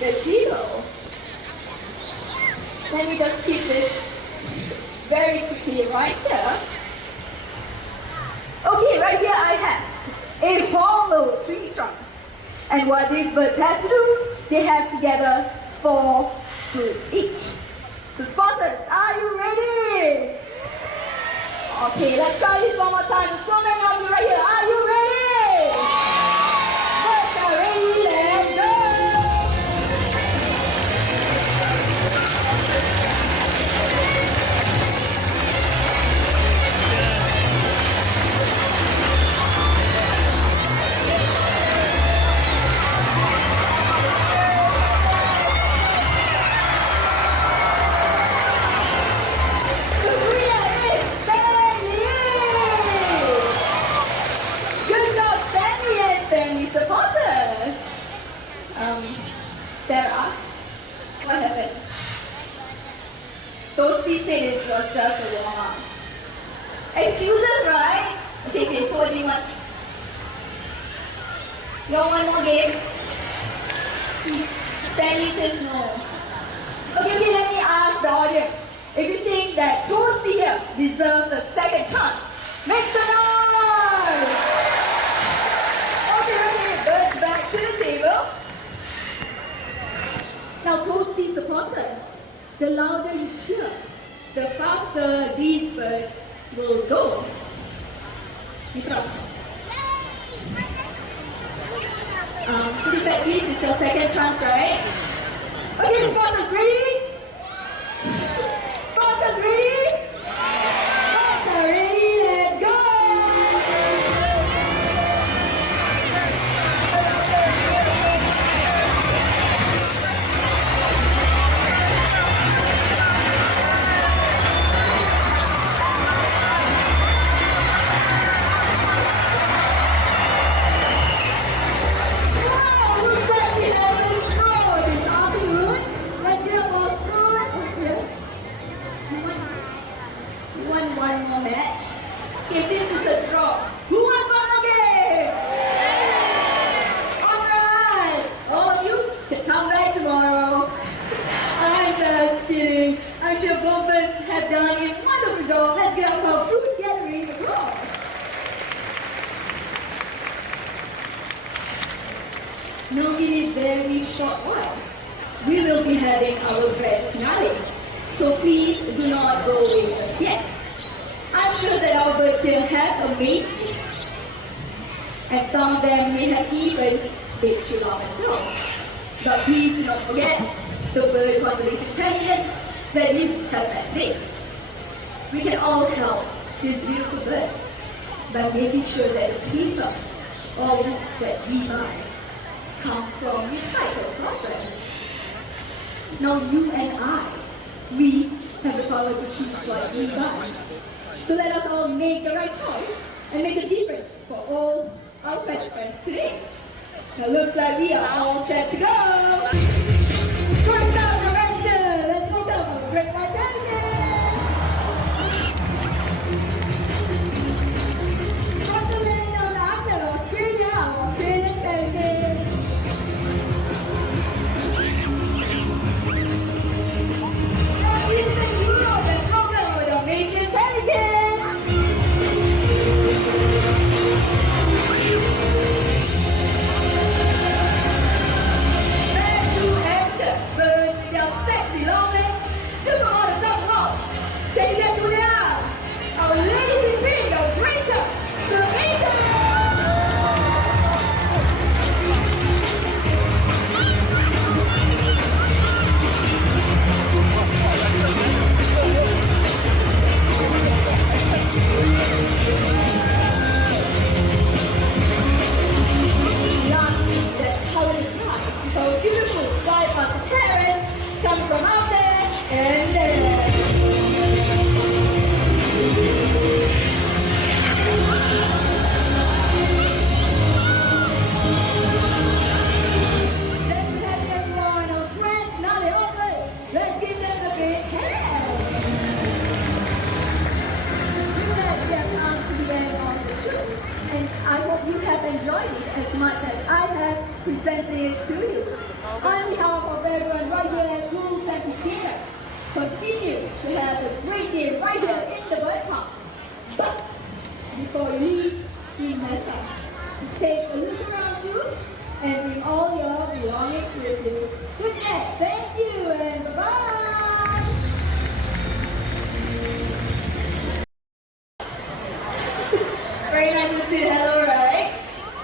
the zero. Let me just keep this very quickly right here. Okay, right here I have a hollow tree trunk. And what these birds have to do, they have to gather 4 fruits each. So sponsors, are you ready? Okay, let's try this one more time. There's so many of you right here. Are you ready? Birds are ready, let's go! Sarah, what happened? Toasty said it was just a warm-up. Excuses, right? Okay, so what do you want? You want one more game? Stanley says no. Okay, let me ask the audience. If you think that Toasty here deserves a second chance, make some noise! Okay, birds back to the table. Now, Toasty supporters, the louder you cheer, the faster these birds will go. Put it back, please. It's your second chance, right? Okay, supporters, ready? Supporters, ready? Supporters, ready? Let's go! One more match. Okay, since it's a draw, who wants one more game? Alright, all of you can come back tomorrow. I'm just kidding. I'm sure both birds have done a wonderful job. Let's get our fruit gathering applause. Now in a very short while, we will be having our grand finale. So please do not go away just yet. I'm sure that our birds here have amazed you. And some of them may have even baked you love as well. But please do not forget the bird conservation champions that you have met today. We can all help these beautiful birds by making sure that the paper, all that we buy, comes from recycled sources. Now you and I, we have the power to choose what we buy. So let us all make the right choice and make a difference for all our pet friends today. Now looks like we are all set to go. First up, director, let's welcome our Great White Pelicans. First to land on the actor, Australian Pelicans. From Eastern Europe, let's welcome our Dalmatian Pelicans. Let's presenting it to you. On behalf of everyone right here at Rules and Container, continue to have a great day right here in the bird park. But before you leave, remember to take a look around you and bring all your belongings with you. Good night, thank you, and bye-bye! Very nice to say hello, right?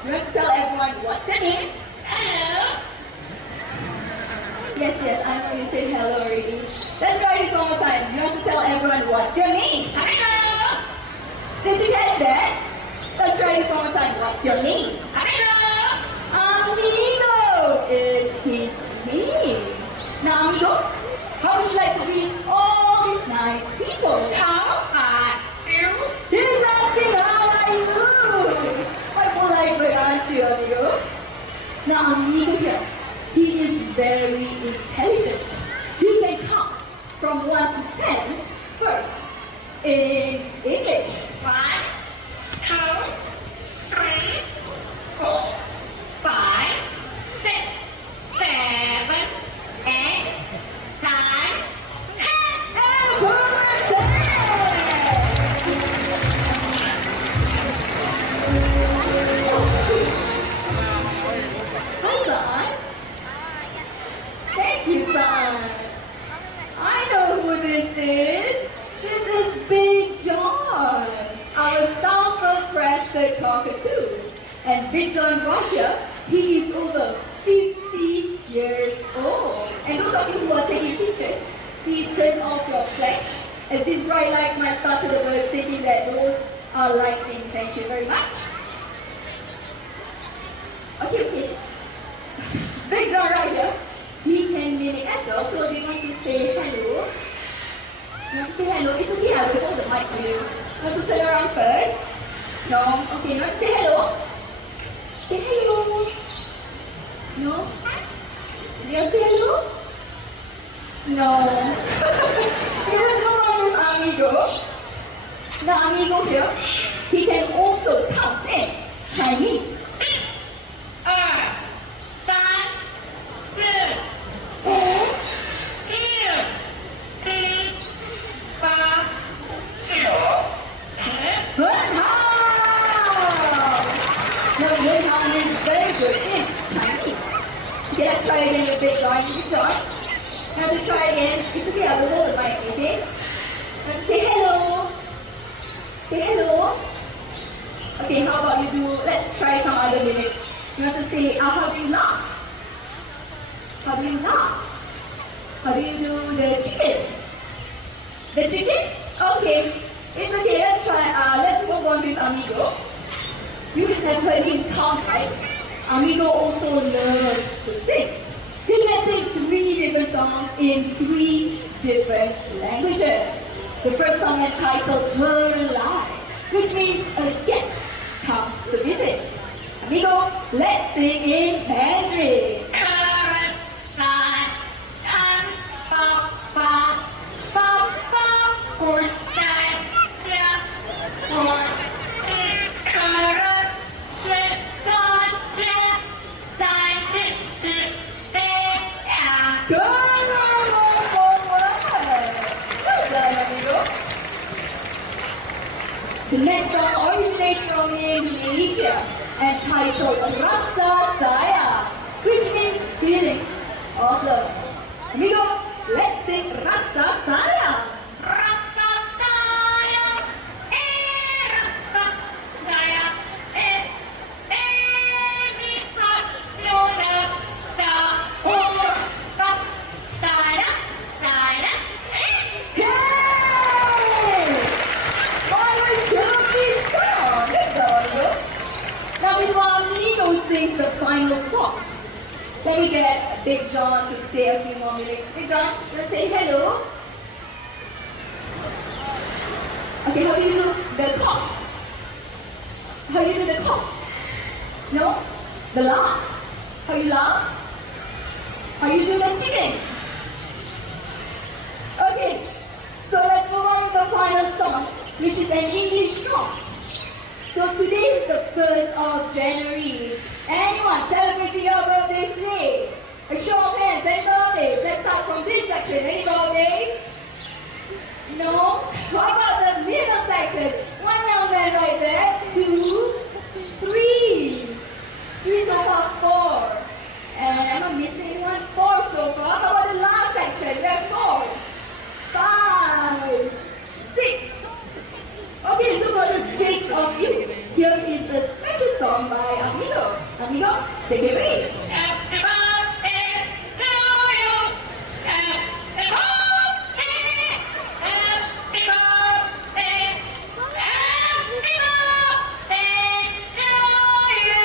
You want to tell everyone what's your name? Hello! Yes, I know you said hello already. Let's try this one more time. You want to tell everyone what's your name? Hello! Did you catch that? Let's try this one more time. What's your name? Hello! Amigo is his name. Now, amigo, how would you like to greet all these nice people? How are you? He's asking how are you? Quite polite bird, aren't you, amigo? Now, amigo here, he is very intelligent. He can count from 1 to 10 first in English. 1, 2, 3, 4, 5, 6, 7, 8, 9, 10. And perfect! Hold on. Thank you, son. I know who this is. This is Big John, our Southern-crested cockatoo. And Big John right here, he is over 50 years old. And those of you who are taking pictures, please turn off your flash, as these bright lights might start to the birds thinking that those are lightning. Thank you very much. Okay. Big John right here, he can mimic as well. So do you want to say hello? You want to say hello? It's okay, I will hold the mic for you. You want to turn around first? No? Okay, you want to say hello? Say hello. No? You want to say hello? No. You want to go on with amigo? Now amigo here, he can also count in Chinese. Okay, let's try again with Big John. Big John. Now to try again. It's okay, I will hold the mic, okay? Let's say hello. Say hello. Okay, how about you do, let's try some other mimics. You want to say, how do you laugh? How do you laugh? How do you do the chicken? The chicken? Okay. It's okay, let's try, let's move on with Amigo. You have heard him count, right? Amigo also loves to sing. He can sing 3 different songs in 3 different languages. The first song is titled We're Alive, which means a guest comes to visit. Amigo, let's sing in Mandarin. The next song originates from Indonesia and titled Rasa Saya, which means feelings of love. Amigo, let's sing Rasa Saya. Rasa Saya, Rasa Saya, sings the final song. Let me get Big John to say a few more lyrics. Big John, let's say hello. Okay, how do you do the cough? How do you do the cough? No? The laugh? How you laugh? How you do the chicken? Okay, so let's move on to the final song, which is an English song. So today is the 1st of January, Anyone celebrating your birthday today? A show of hands, any birthdays? Let's start from this section. Any birthdays? No? How about the middle section? One young man right there. 2, 3. 3 so far, 4. And am I missing one? 4 so far. How about the last section? We have 4, 5, 6. Okay, so for the 6 of you, here is a special song by Amigo. Amigo, take it away. Happy birthday to you. Happy birthday. Happy birthday. Happy birthday to you.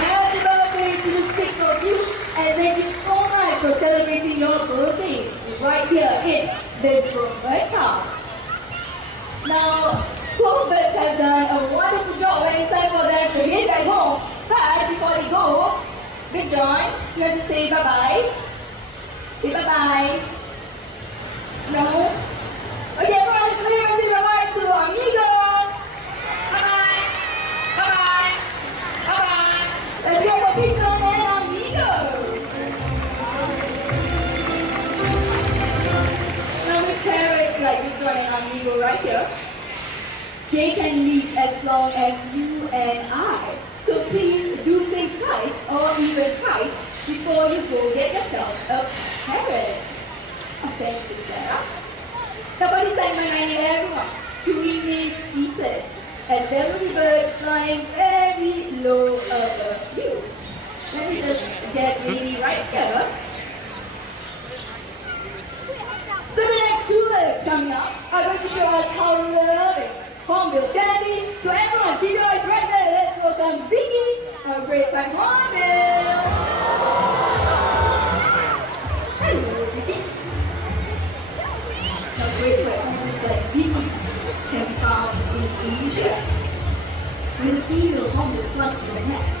Happy birthday to the 6 of you, and thank you so much for celebrating your birthdays right here in the Jurong Bird Park. Now, both birds have done a wonderful job when it's time for them to head back home. But before they go, Big John, you have to say bye-bye. Say bye-bye. No? Okay, everyone, let's say bye-bye to Amigo. Bye-bye. Bye-bye. Bye-bye. Let's go for Big John and Amigo. Now with parents like Big John and Amigo right here, they can live as long as you and I. So please do think twice or even thrice before you go get yourselves a parent. Oh, thank you, Sarah. Now for this time, I'm reminding everyone to remain seated as there will be birds flying very low above you. Let me just get ready right here. So the next 2 birds coming up are going to show us how loving Hornbill can be. So everyone, keep your eyes right there. Let's welcome Vicky, our great white Hornbill. Hello, Vicky. Now, great white Hornbills like Vicky can be found in Asia. When the female hornbill flies to the nest,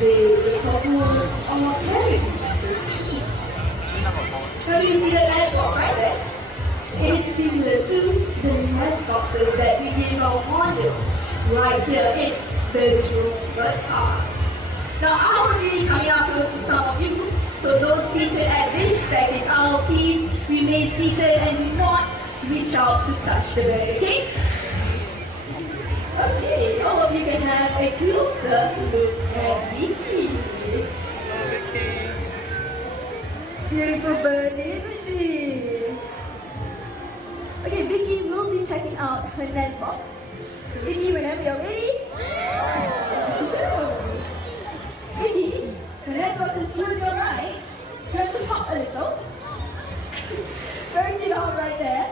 they wake up words or carries their chicks. Now you see the nest box right there? It is similar to the nest boxes that we give our hornbills right here in the Jurong Bird Park. Now I will be coming up close to some of you, so those seated at this staircase aisle, please remain seated and do not reach out to touch the bird, okay? Okay, all of you can have a closer look at Vicky. Beautiful bird, isn't she? Okay, Vicky will be checking out her nest box. So Vicky, whenever you're ready, she goes. Vicky, the nest box is close your right. You have to hop a little. Very cute hop right there.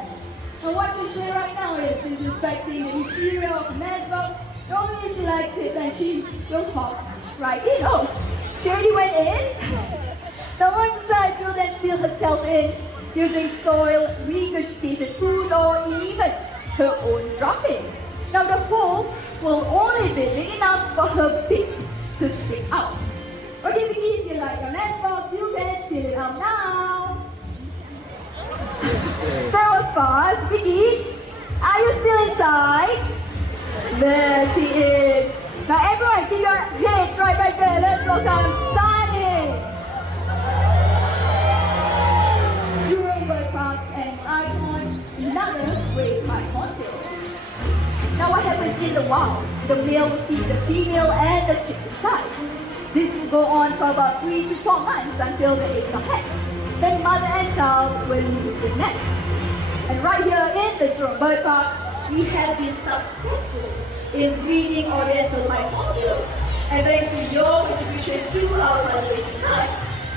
And what she's doing right now is she's inspecting the interior of the nest box. Normally if she likes it, then she will hop right in. Oh, she already went in. Now once inside, she will then seal herself in using soil, regurgitated food, or even her own droppings. Now the hole will only be big enough for her beak to stick out. Okay, Vicky, if you like your nest box, you can seal it out now. That was fast. Vicky, are you still inside? There she is. Now everyone, keep your heads right back there. Let's welcome Sunny. Jurong Bird Park and icon, another great white hornbill. Now what happens in the wild? The male will feed the female and the chicks inside. This will go on for about 3 to 4 months until the eggs are hatched. Then mother and child will leave the nest. And right here in the Jurong Bird Park, we have been successful in breeding Oriental white hornbills. And thanks to your contribution to our conservation class,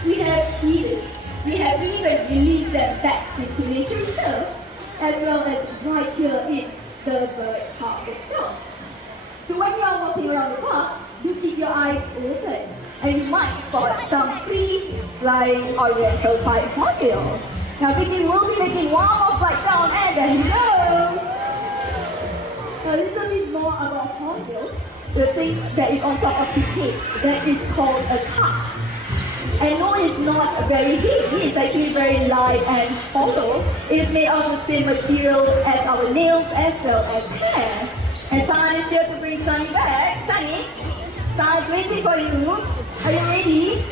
we have even released them back into nature reserves, as well as right here in the bird park itself. So when you are walking around the park, do keep your eyes open, and you might spot some free flying Oriental white hornbills. Now Vicky will be making one more flight down, and there he goes. A little bit more about hornbills. The thing that is on top of his head, that is called a cast. And no, it's not very heavy, it's actually very light and hollow. It's made of the same material as our nails as well as hair. And someone is here to bring Sunny back. Sunny, Sun's waiting for you. Are you ready?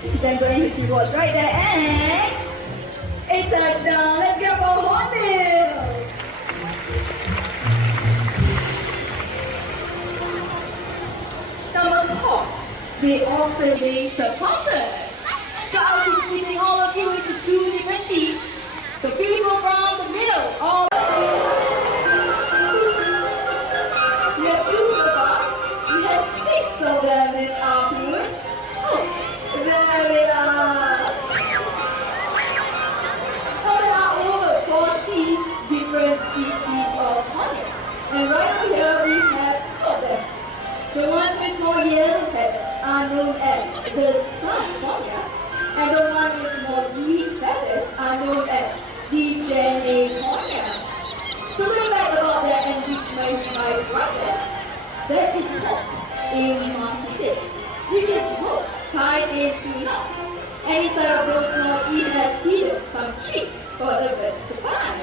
He's enjoying his rewards right there. And a touchdown. Let's go for Hornbill. Now, of course, they also need supporters. So I'll be splitting all of you into two different teams. So people from the middle, all we have two so far. We have 6 of them this afternoon. Oh, there we are. Now there are over 40 different species of hornets. And right over here we have 2 of them. The ones with more yellow feathers are known as the sun hornet, and the ones with more green feathers are known as the Jenny hornet. So we're back about that enrichment device right there. That is what a monkey is, which is ropes tied into knots. And inside of those knots we have hidden some treats for the birds to find.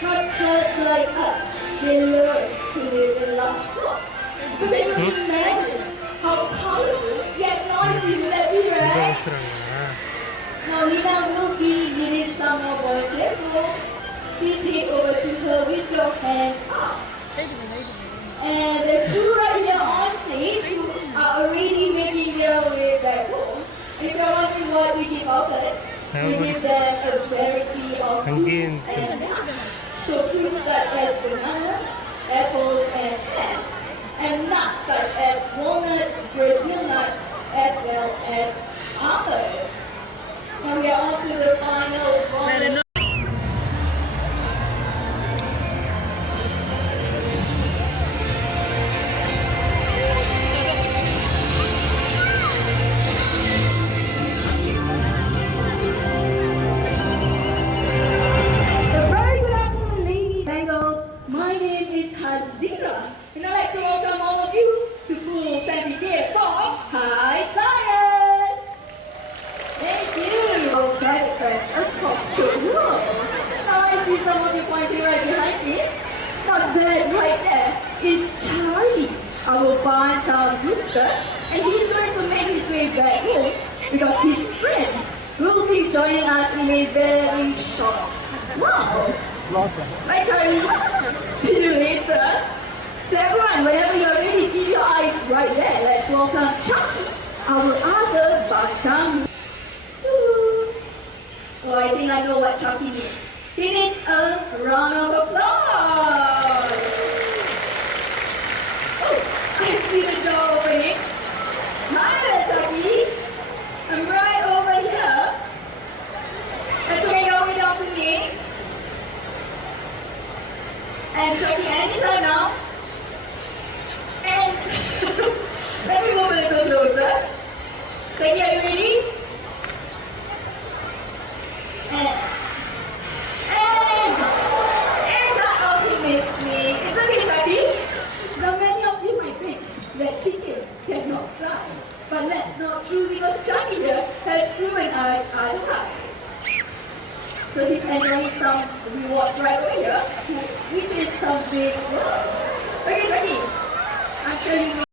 But just like us, they learn to live in large flocks. So can you imagine how powerful yet noisy would that be, right? Now Lina will be giving some more voices, so please head over to her with your hands up. And there's 2 right here on stage who are already making their way back home. If you're wondering what we give our birds, we give them a variety of fruits and nuts. So fruits such as bananas, apples, and pears. And nuts such as walnuts, Brazil nuts, as well as almonds. And we are on to the final one. A very good afternoon, ladies and girls. My name is Hazira. And I'd like to welcome all of you to Pool Sandy Day for High Flyers! Thank you! Our private friends across the world. Now I see some of you pointing right behind me. Now that right there is Charlie, our barn-town rooster, and he's going to make his way back home because his friend will be joining us in a very short while. Bye Charlie! See you later! So everyone, whenever you're ready, keep your eyes right there. Let's welcome Chucky, our other barn-town. Oh, I think I know what Chucky means. He needs a round of applause. Oh, I see the door opening. Hi there, Chucky. I'm right over here. Let's make your way down to me. And Chucky, anytime now. And let me move a little closer. Chucky, are you ready? And he missed me. It's okay, Chucky. Now many of you might think that chickens cannot fly. But that's not true because Chucky here has proven us otherwise. So he's enjoying some rewards right over here, which is some big work. Okay, Chucky, I'm sure you know.